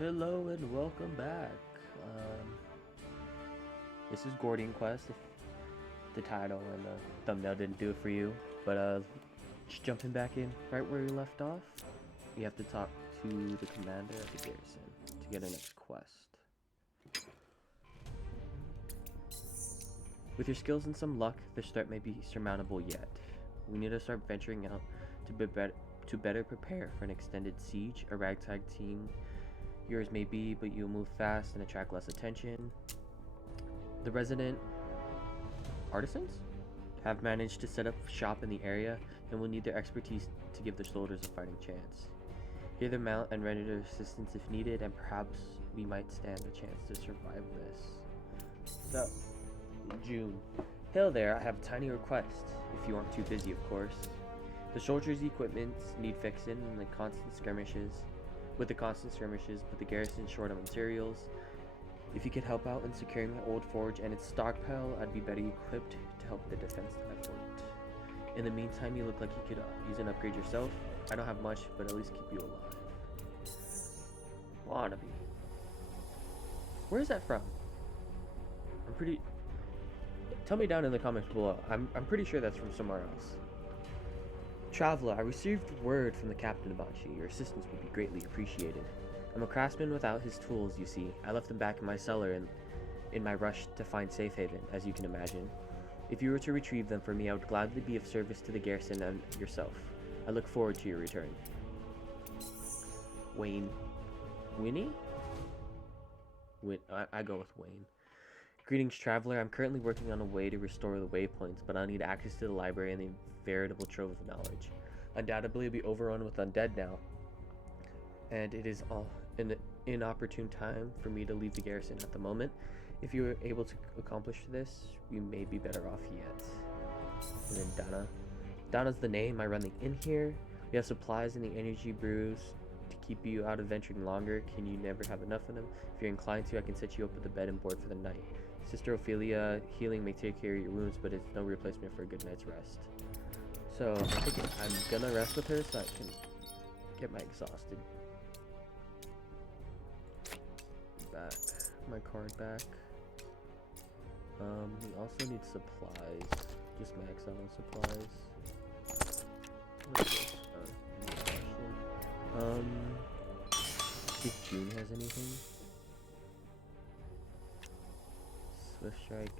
Hello and welcome back. This is Gordian Quest. If the title and the thumbnail didn't do it for you, but just jumping back in right where we left off, we have to talk to the commander of the garrison to get our next quest. With your skills and some luck, the start may be surmountable yet. We need to start venturing out to better prepare for an extended siege. A ragtag team yours may be, but you'll move fast and attract less attention. The resident artisans have managed to set up shop in the area and will need their expertise to give the soldiers a fighting chance. Hear them out and render assistance if needed, and perhaps we might stand a chance to survive this. So, June. Hail there, I have a tiny request, if you aren't too busy, of course. The soldiers' equipment need fixing and the constant skirmishes, but the garrison is short on materials. If you could help out in securing my old forge and its stockpile, I'd be better equipped to help the defense effort. In the meantime, you look like you could use an upgrade yourself. I don't have much, but at least keep you alive. Wannabe. Where is that from? Tell me down in the comments below. I'm pretty sure that's from somewhere else. Traveler, I received word from the captain about you. Your assistance would be greatly appreciated. I'm a craftsman without his tools, you see. I left them back in my cellar in my rush to find safe haven, as you can imagine. If you were to retrieve them for me, I would gladly be of service to the garrison and yourself. I look forward to your return. Wayne. Winnie? I go with Wayne. Greetings, traveler. I'm currently working on a way to restore the waypoints, but I'll need access to the library and the veritable trove of knowledge. Undoubtedly, it'll be overrun with undead now, and it is an inopportune time for me to leave the garrison at the moment. If you were able to accomplish this, we may be better off yet. And then Donna. Donna's the name. I run the inn here. We have supplies and the energy brews to keep you out of venturing longer. Can you never have enough of them? If you're inclined to, I can set you up with a bed and board for the night. Sister Ophelia, healing may take care of your wounds, but it's no replacement for a good night's rest. So, I'm gonna rest with her so I can get my exhausted back. My card back. We also need supplies. Just max out on supplies. What's this? If June has anything. Swift strike,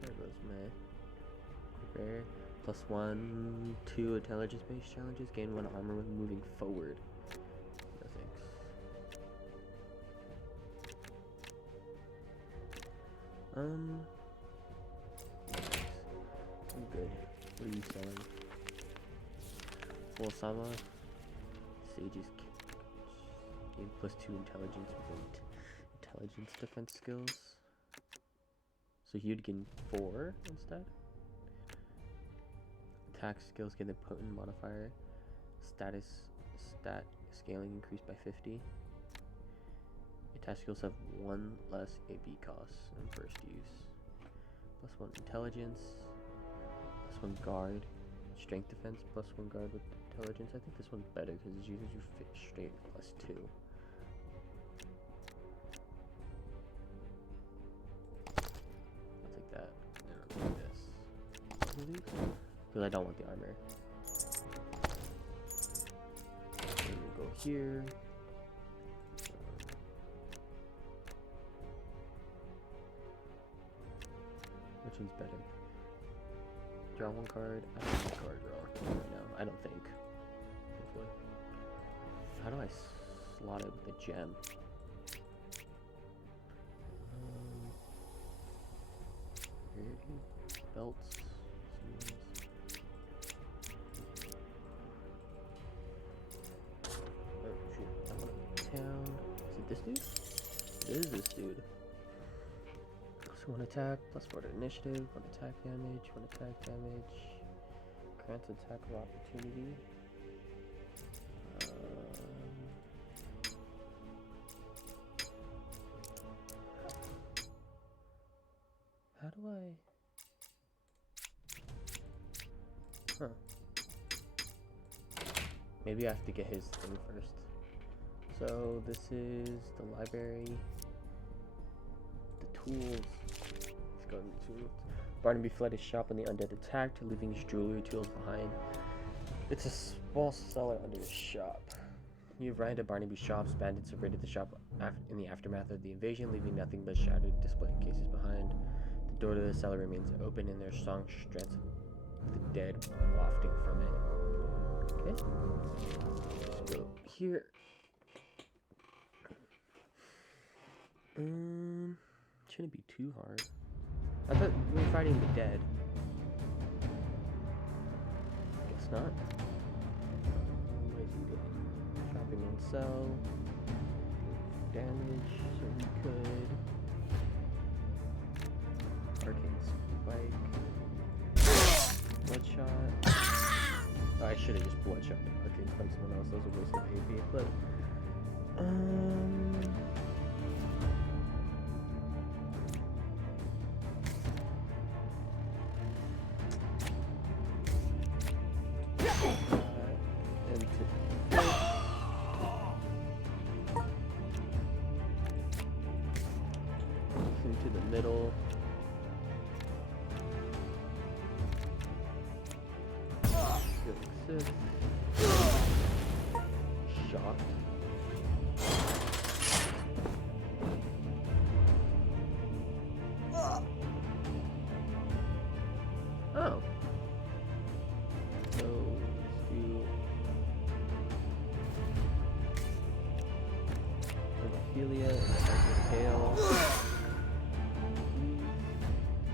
Cargo's meh. Prepare. +1, 2 intelligence-based challenges. Gain 1 armor when moving forward. No thanks. I'm good. What are you selling? Full Sama. Sage's gain +2 intelligence with intelligence defense skills. So you'd gain 4 instead. Attack skills get the potent modifier. Stat scaling increased by 50. Attack skills have 1 less AB costs in first use. +1 intelligence. +1 guard. Strength defense +1 guard with intelligence. I think this one's better because it uses you fit straight +2. I'll take that. And I'll take this. Because I don't want the armor. Then we'll go here. Which one's better? Draw 1 card. I don't need a card draw right now. I don't think. Hopefully. How do I slot it with a gem? Belts. Oh shoot! I'm on town. Is it this dude? It is this dude. So 1 attack, +4 to initiative, 1 attack damage, 1 attack damage, grants attack of opportunity. How do I? Huh. Maybe I have to get his thing first. So this is the library. The tools. Let's go to the tools. Barnaby fled his shop when the undead attacked, leaving his jewelry tools behind. It's a small cellar under his shop. You arrived at Barnaby's shop. Bandits have raided the shop in the aftermath of the invasion, leaving nothing but shattered display cases behind. The door to the cellar remains open, and there's strong strength of the dead wafting from it. Okay. Let's go here. Shouldn't be too hard. I thought we were fighting the dead. Guess not. What is he doing? Trapping and sell. Damage, so we could. Arcane spike. Bloodshot. Oh, I should have just bloodshot arcane spike someone else. That was a waste of AP. But into the middle. Shocked. Oh. So let's do Ophelia and tail.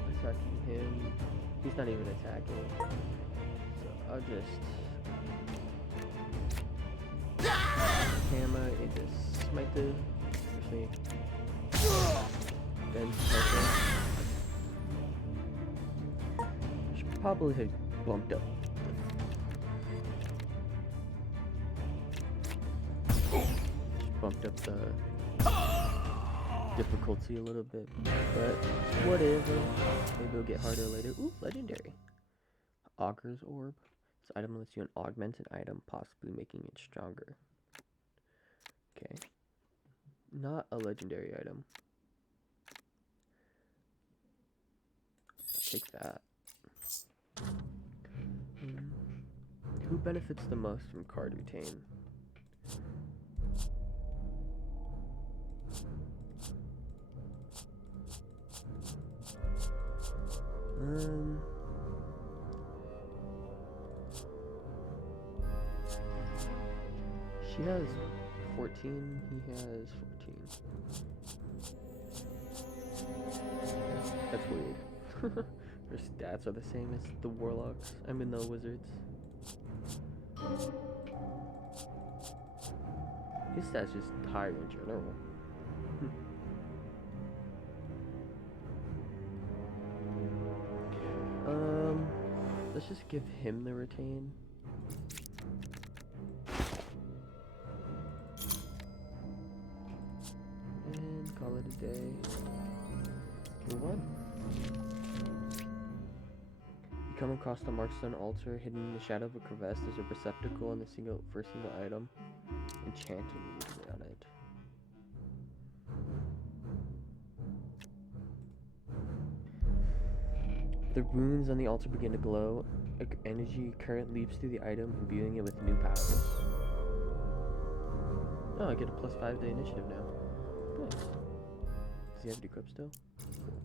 Attacking him. He's not even attacking. So I'll just hammer and just smite the actually then special. Should probably have bumped up. Just bumped up the difficulty a little bit, but whatever. Maybe it'll get harder later. Ooh, legendary. Augure's Orb. This item lets you an augmented item, possibly making it stronger. Okay. Not a legendary item. Take that. Who benefits the most from card retain? She has 14, he has 14. That's weird. Their stats are the same as the warlocks. I mean the wizards. His stats just higher in general. Let's just give him the retain. And call it a day. Move on. You come across the Markstone altar hidden in the shadow of a crevice. There's a receptacle and for a single item. Enchanted on it. The runes on the altar begin to glow. An energy current leaps through the item, imbuing it with new powers. Oh, I get a +5 to initiative now. Nice. Does he have it equipped still? Cool.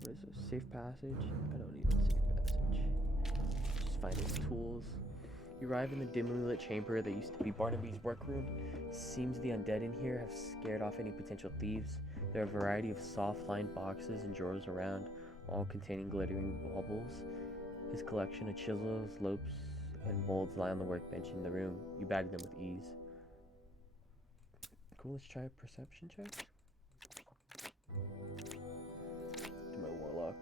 What is this? Safe passage? I don't need a safe passage. Just find his tools. You arrive in the dimly lit chamber that used to be Barnaby's workroom. Seems the undead in here have scared off any potential thieves. There are a variety of soft-lined boxes and drawers around, all containing glittering baubles. His collection of chisels, lopes, and molds lie on the workbench in the room. You bag them with ease. Cool, let's try a perception check. To my warlock.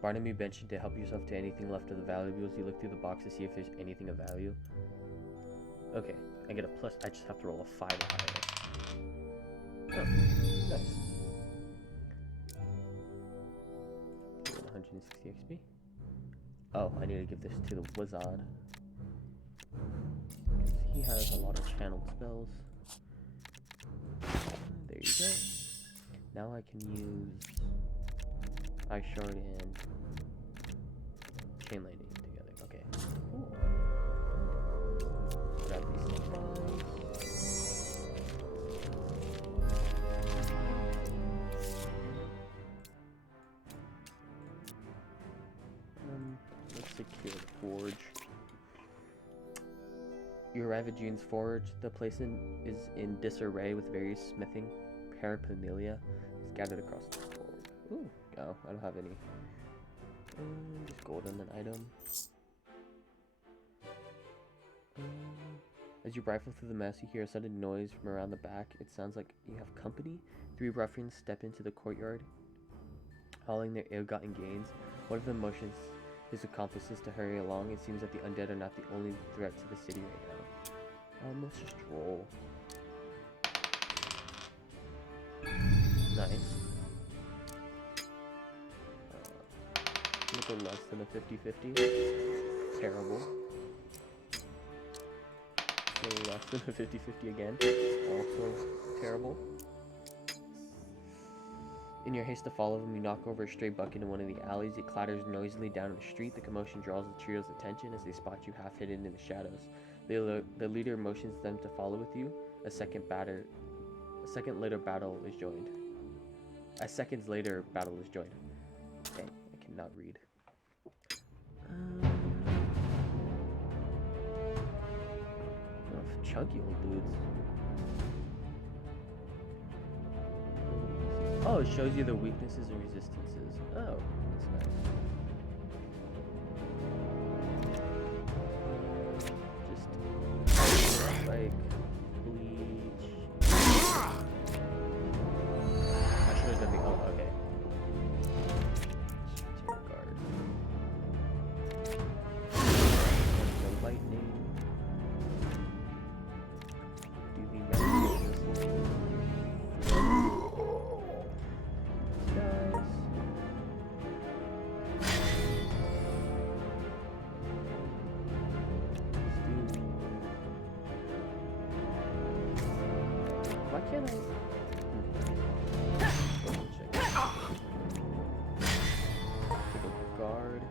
Barnaby mentioned to help yourself to anything left of the valuables. You look through the box to see if there's anything of value. Okay, I get a plus. I just have to roll a 5 or higher. Oh, nice. 160 XP. Oh, I need to give this to the wizard. He has a lot of channeled spells. There you go. Now I can use Ice Shard and Chain Lightning together. Okay, cool. Grab these supplies. Let's secure the forge. You arrive at June's forge. The place is in disarray with various smithing paraphernalia scattered across the floor. Ooh, oh, I don't have any. Just gold in an item. As you rifle through the mess, you hear a sudden noise from around the back. It sounds like you have company. 3 ruffians step into the courtyard, hauling their ill-gotten gains. One of them motions his accomplices to hurry along. It seems that the undead are not the only threat to the city right now. Let's just roll. Nice. Look at less than a 50-50. Terrible. Less than a 50-50 again. Also terrible. In your haste to follow them, you knock over a stray bucket in one of the alleys. It clatters noisily down the street. The commotion draws the trio's attention as they spot you half hidden in the shadows. The leader motions them to follow with you. A second later, battle is joined. Okay, I cannot read. Chunky old dudes. Oh, it shows you the weaknesses and resistances. Oh, that's nice. Just like bleach. I should have done the okay. Guard. The lightning. Why can't I? Take a guard.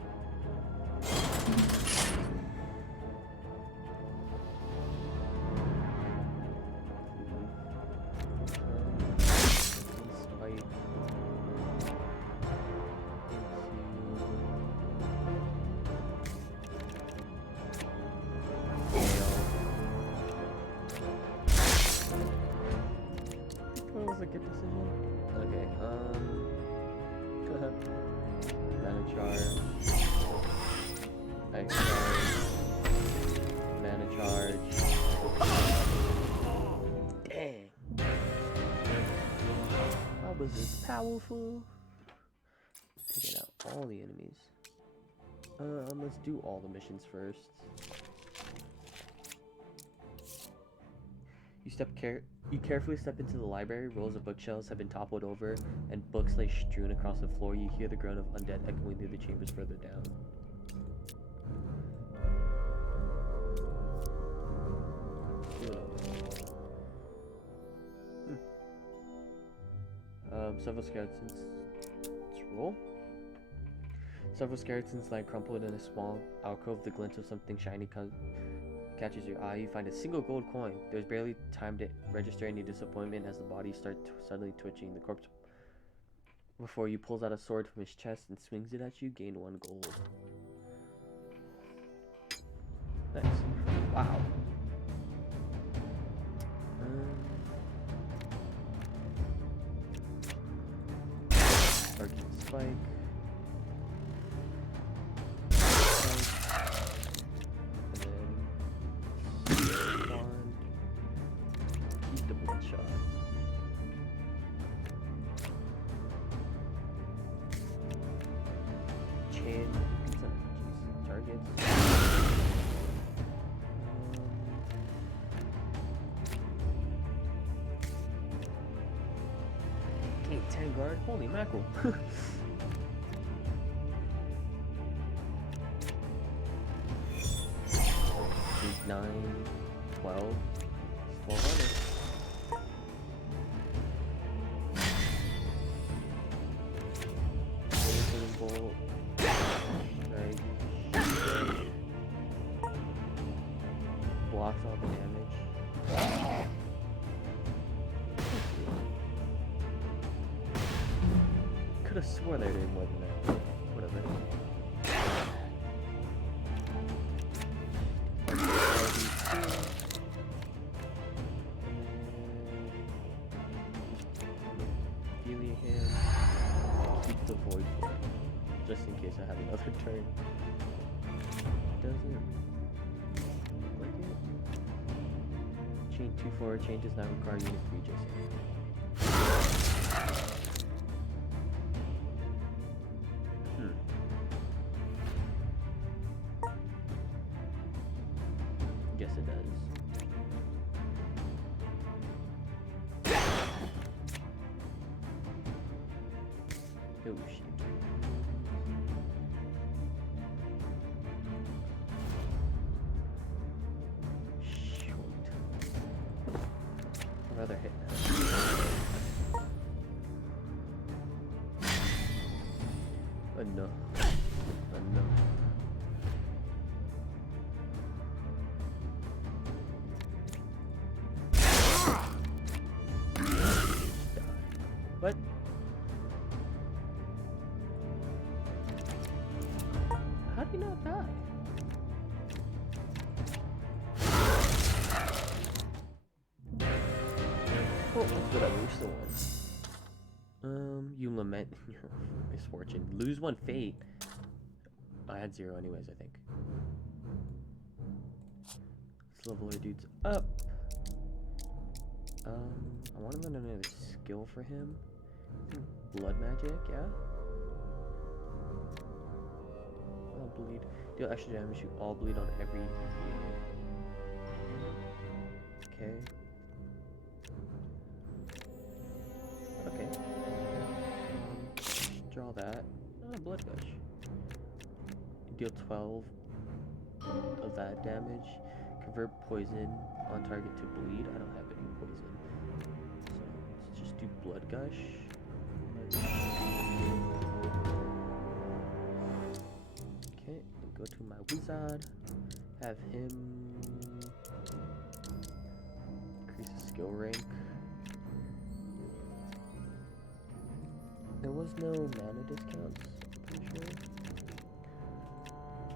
What was a good decision? Okay, go ahead. Mana charge. Ice charge. Mana charge. Dang. How was this powerful? Taking out all the enemies. Let's do all the missions first. You carefully step into the library. Rows of bookshelves have been toppled over, and books lay strewn across the floor. You hear the groan of undead echoing through the chambers further down. Several skeletons. Let's roll. Several skeletons lie crumpled in a small alcove. The glint of something shiny catches your eye. You find a single gold coin. There's barely time to register any disappointment as the body starts suddenly twitching. The corpse before you pulls out a sword from his chest and swings it at you. Gain 1 gold. Nice. Wow. Arcane spike. Guard. Holy mackerel. 9, 12, 400. full strike. Blocks all the damage. Could have swore they did more than that. Whatever. Feeling him. Keep the void for him, just in case I have another turn. Doesn't look like it. Chain 2 forward. Chain does not require unit 3 just yet. Yes, it does. Oh shit. Shoot. I'd rather hit now. Enough. Enough. What? How did he not die? Oh, that's good. I reached the one. You lament your misfortune. Lose 1 fate. I had 0 anyways, I think. Let's level our dudes up. I want to learn another skill for him. Blood magic, yeah? All bleed. Deal extra damage to all bleed on every unit. Okay. Okay. Draw that. Oh, blood gush. Deal 12 of that damage. Convert poison on target to bleed. I don't have any poison. So let's just do blood gush. Okay, go to my wizard. Have him increase his skill rank. There was no mana discounts, I'm pretty sure.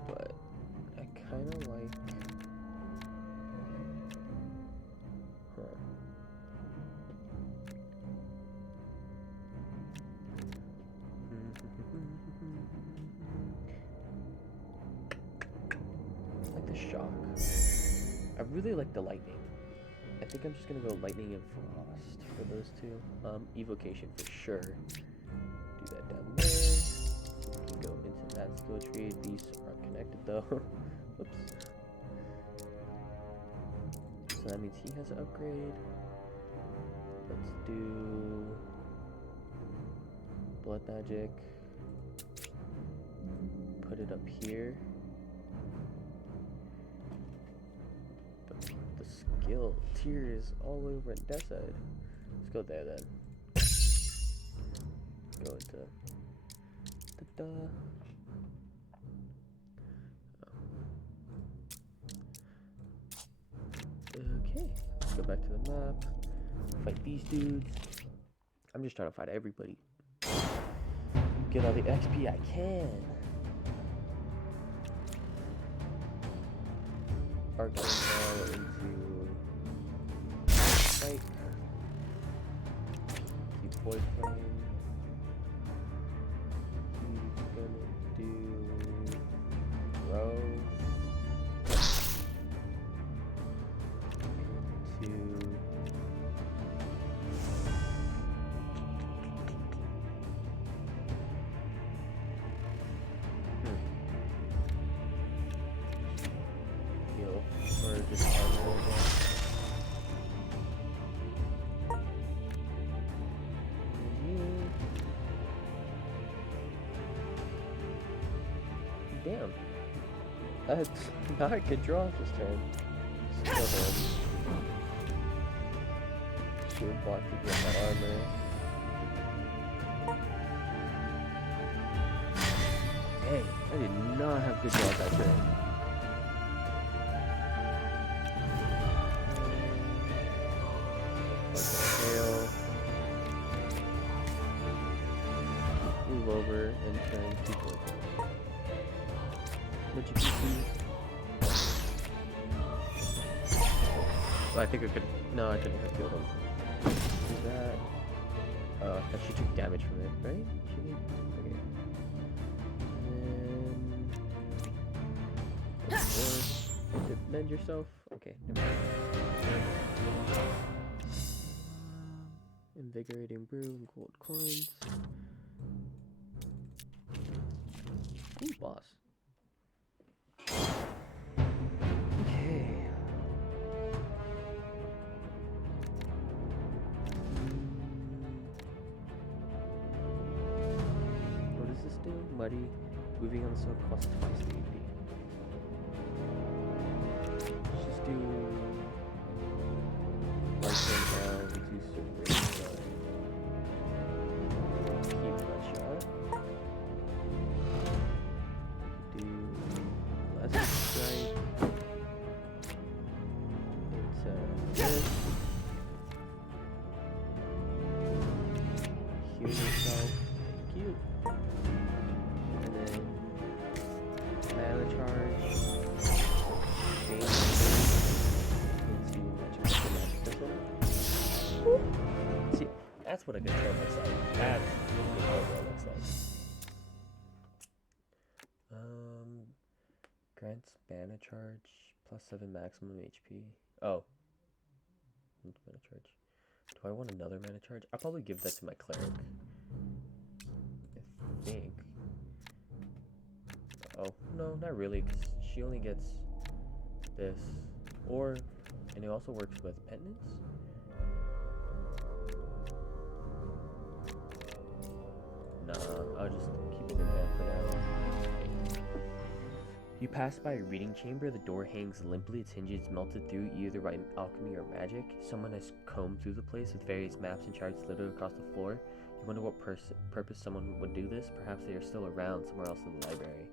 But I kinda like like the shock. I really like the lightning. I think I'm just gonna go lightning and frost for those two. Evocation for sure. Do that down there. Go into that skill tree. These aren't connected though. Whoops. So that means he has an upgrade. Let's do blood magic. Put it up here. But the skill tiers all over in that side. Let's go there then. Go into Okay, let's go back to the map. Fight these dudes. I'm just trying to fight everybody. Get all the XP I can. Arcane ball into fight. Keep void flame. He's gonna do row into heal or just armor again. Damn. Now I could draw this turn. Shield block to get my armor. Dang, I did not have good draw that turn. Tail. Move over and turn 2/4. What you can see. Oh, I think I could. No, I couldn't have killed him. Is that? That she took damage from it, right? She did. Okay. And defend yourself. Okay. Never mind. Invigorating brew and gold coins. Ooh, boss. Okay. What does this do? Muddy. Moving on the soil costs twice the AP. Let's just do light turn down, reduce the range die. Keep that shot. Do last strike. It's this. Heal yourself. Thank you. And then mana charge. Change. See, that's what a good turn looks like. That's what a good turn looks like. Grants mana charge plus 7 maximum HP. Oh. Mana charge. Do I want another mana charge? I'll probably give that to my cleric. I think. Oh, no, not really, because she only gets this. Or, and it also works with penance. Nah, I'll just keep it in hand for now. You pass by a reading chamber, the door hangs limply, its hinges melted through either by alchemy or magic. Someone has combed through the place with various maps and charts littered across the floor. You wonder what purpose someone would do this. Perhaps they are still around somewhere else in the library.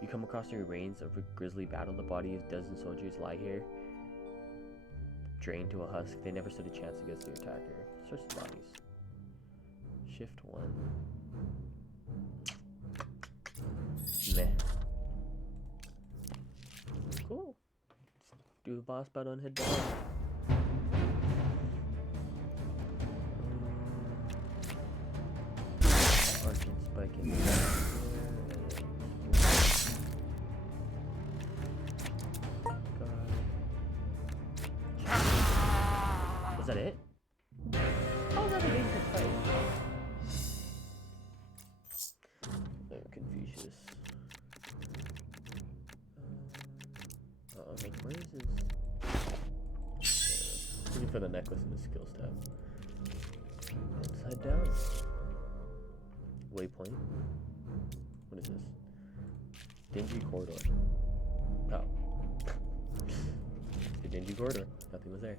You come across the remains of a grisly battle. The body of a dozen soldiers lie here, drained to a husk. They never stood a chance against their attacker. Search the bodies. Shift 1. Meh. Cool. Let's do the boss battle and head down. Arch and spike in there. Was that it? How was that a dangerous fight? Confucius. Where is this? Looking for the necklace in the skills tab. Let's head down. Waypoint. What is this? Dingy corridor. Oh. The dingy corridor. Nothing was there.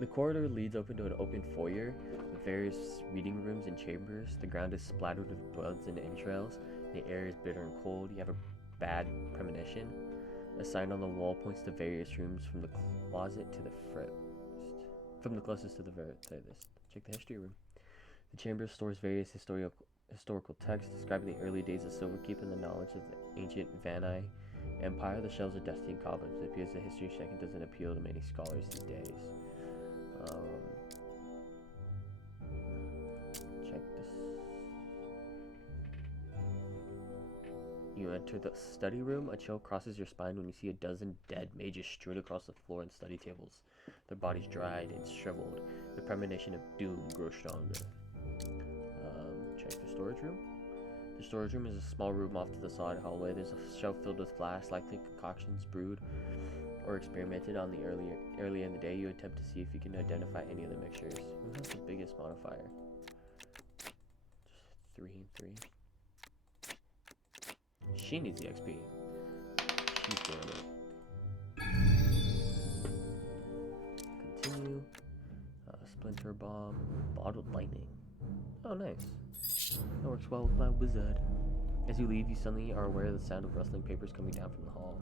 The corridor leads open to an open foyer with various reading rooms and chambers. The ground is splattered with bloods and entrails. The air is bitter and cold. You have a bad premonition. A sign on the wall points to various rooms from the closet to the furthest. From the closest to the furthest. Check the history room. The chamber stores various historical texts describing the early days of Silverkeep and the knowledge of the ancient Vanai Empire. The shelves are dusty and cobwebs. It appears the history section doesn't appeal to many scholars these days. Check this. You enter the study room. A chill crosses your spine when you see a dozen dead mages strewn across the floor and study tables. Their bodies dried and shriveled. The premonition of doom grows stronger. Check the storage room. The storage room is a small room off to the side hallway. There's a shelf filled with flasks, likely concoctions brewed or experimented on the earlier in the day. You attempt to see if you can identify any of the mixtures. Who has the biggest modifier? Just 3 and 3. She needs the XP. She's doing it. Continue. Splinter bomb. Bottled lightning. Oh, nice. That works well with my wizard. As you leave, you suddenly are aware of the sound of rustling papers coming down from the hall.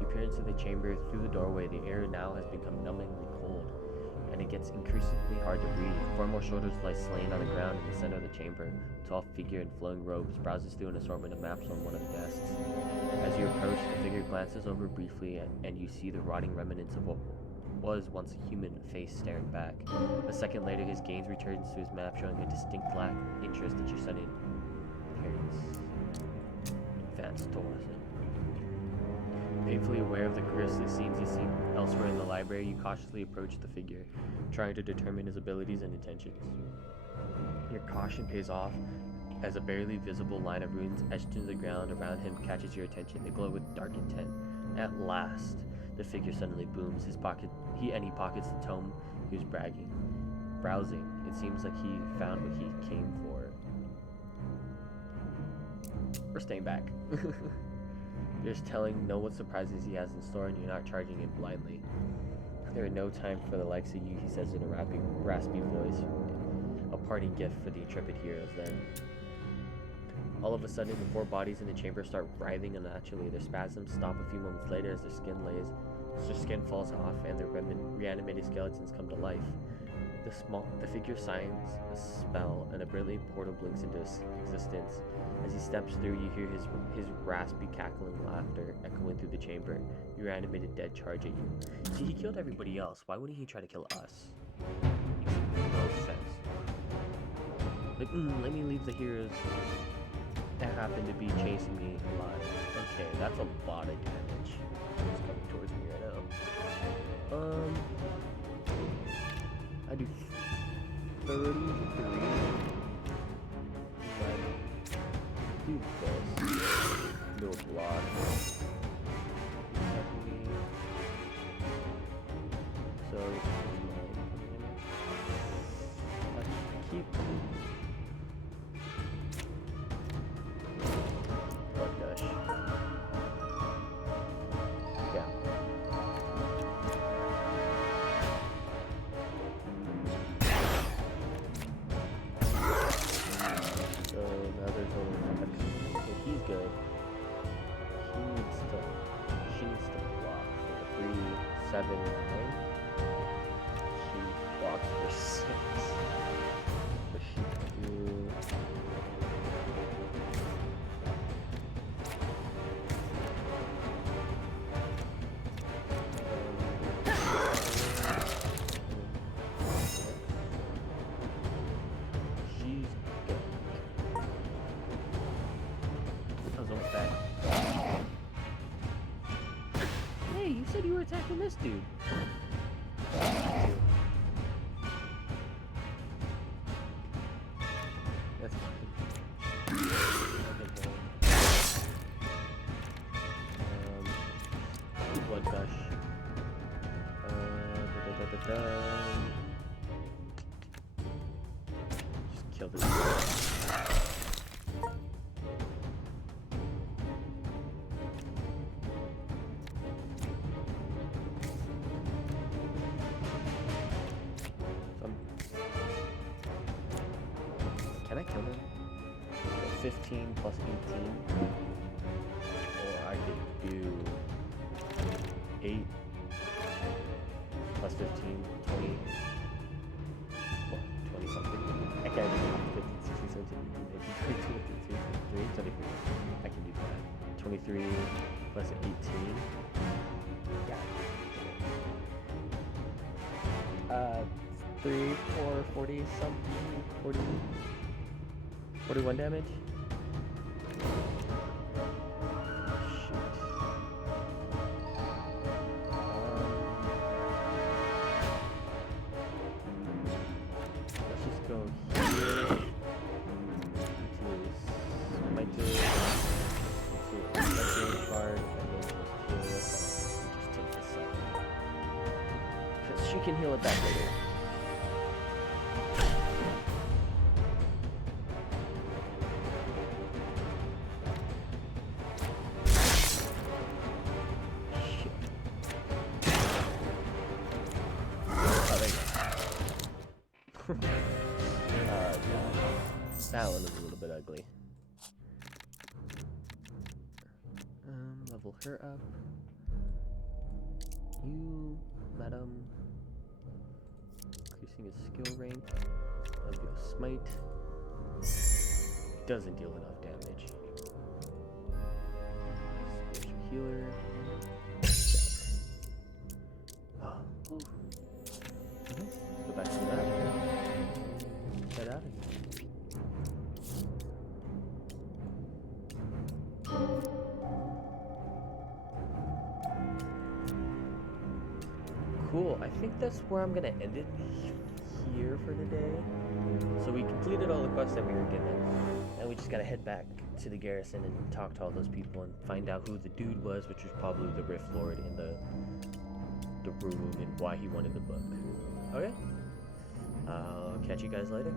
You peer into the chamber. Through the doorway, the air now has become numbingly cold, and it gets increasingly hard to breathe. Four more shoulders lie slain on the ground in the center of the chamber. A tall figure in flowing robes browses through an assortment of maps on one of the desks. As you approach, the figure glances over briefly, and you see the rotting remnants of what was once a human face staring back. A second later, his gaze returns to his map, showing a distinct lack of interest at your sudden appearance. Advanced Taurus. Painfully aware of the grisly scenes you've seen elsewhere in the library, you cautiously approach the figure, trying to determine his abilities and intentions. Your caution pays off as a barely visible line of runes etched into the ground around him catches your attention. They glow with dark intent. At last, the figure suddenly booms. He pockets the tome he was browsing. It seems like he found what he came for. We're staying back. You're just know what surprises he has in store, and you're not charging it blindly. There is no time for the likes of you, he says in a raspy voice. A parting gift for the intrepid heroes, then. All of a sudden, the four bodies in the chamber start writhing unnaturally. Their spasms stop a few moments later as their skin falls off and their reanimated skeletons come to life. The figure signs a spell, and a brilliant portal blinks into existence. As he steps through, you hear his raspy, cackling laughter echoing through the chamber. Your animated dead charge at you. See, he killed everybody else. Why wouldn't he try to kill us? Makes no sense. Like, let me leave the heroes that happen to be chasing me alive. Okay, that's a lot of damage. It's coming towards me right now. I do 33. If I do this, do a block. So I keep. Oh gosh. Yeah. So now there's only 5. So he's good. She needs to block for 3, 7, 9. She blocks for 6. But she can do. She's good. That was almost bad. Hey, you said you were attacking this dude. That's fine. Blood gush. Just kill this guy. Can I kill him? 15 plus 18. Or I could do 8 plus 15, 20. Well, 20 something. I can't do 15, 16, 17, 18, 22, 23, 24. I can do that. 23 plus 18. Yeah. 3, 4, 40 something. 40. 41 damage. Shoot. Let's just go here. Might do a card and then just take this up. Because she can heal it back later. That one was a little bit ugly. Level her up. You, madam. Increasing his skill rank. Unveil smite. Doesn't deal enough damage. Spiritual healer. Oh. Okay, let's go back to that. Head out of here. Cool, I think that's where I'm gonna end it here for today. So we completed all the quests that we were given, and we just gotta head back to the garrison and talk to all those people and find out who the dude was, which was probably the Rift Lord in the room, and why he wanted the book. Okay? I'll catch you guys later.